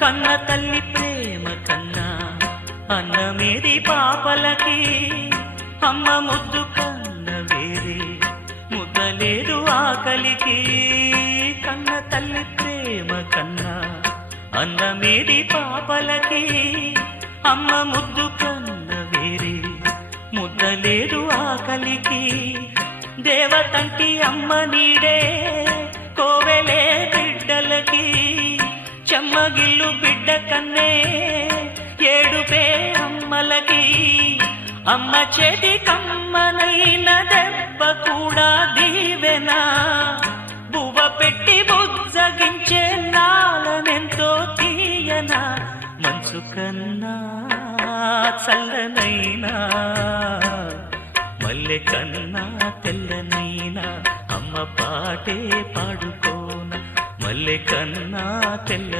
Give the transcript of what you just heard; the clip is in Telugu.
కన్న తల్లి ప్రేమ కన్నా అన్నమేది పాపలకి, అమ్మ ముద్దు కన్న వేరే ముద్దలేదు ఆకలికి. కన్న తల్లి ప్రేమ కన్నా అన్నమేది పాపలకి, అమ్మ ముద్దు కన్న వేరే ముద్దలేదు ఆకలికి. దేవతంటి అమ్మ నీడే కోవెలే బిడ్డలకి, చెమ్మగిల్లు బిడ్డ కన్నే ఏడుపే అమ్మలకి. అమ్మ చేతి కమ్మనైన దెబ్బ కూడా దీవెనా, బువ్వ పెట్టి బుజ్జగించే నాలనెంతో తీయనా. మనసు కన్నా చల్లనైనా మల్లె కన్నా తెల్లనైనా అమ్మ పాటే పాడుకోన. మల్లె కన్నా తెల్ల